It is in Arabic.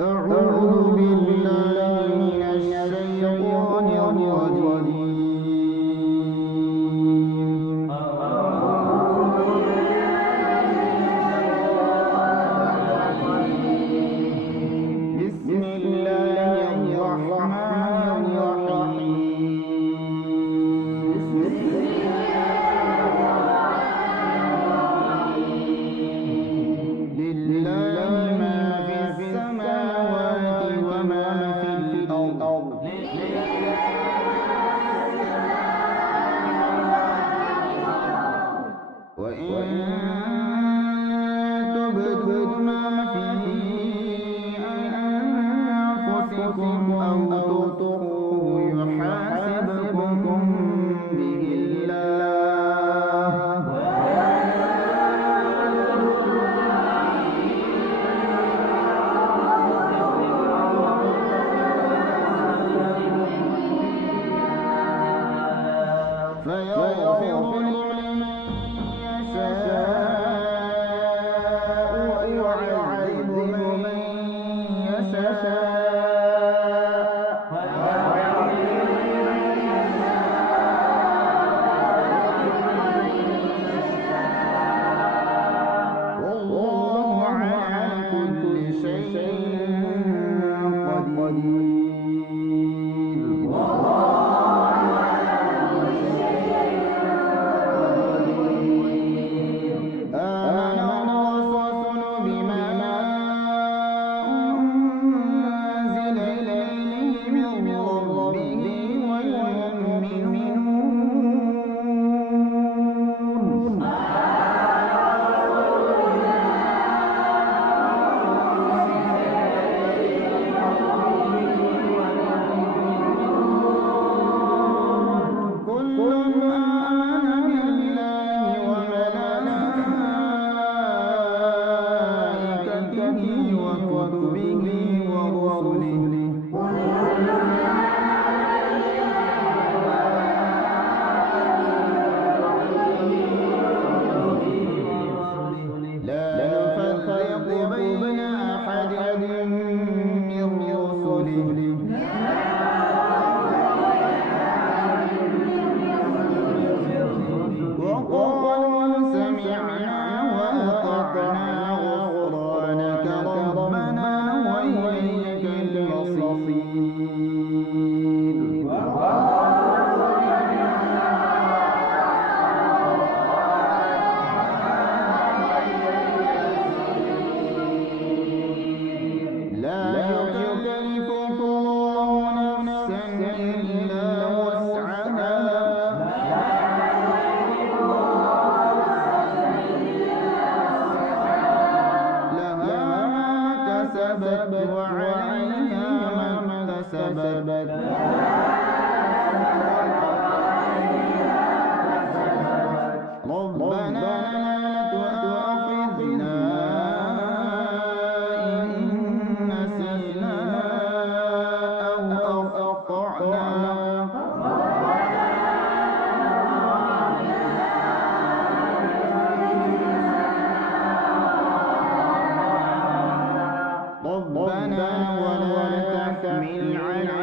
أعوذ بالله من الشيطان الرجيم. بسم الله الرحمن الرحيم. لله ما في السماوات وما في الأرض. وإن تبدوا ما في أنفسكم أو تخفوه يحاسبكم به الله. فيغفر لمن يشاء ويعذب من يشاء. والله على كل شيء قدير. آمن الرسول بما أنزل إليه من ربه والمؤمنون. كل آمن بالله وملائكته وكتبه ورسله. لا نفرق بين أحد من رسله. وقالوا سمعنا وأطعنا غفرانك ربنا وإليك المصير. لا يكلف الله نفسا إلا وسعها. لها ما كسبت وعليها ما اكتسبت. ربنا لا تؤاخذنا إن نسينا أو أخطأنا. ربنا ولا تحمل علينا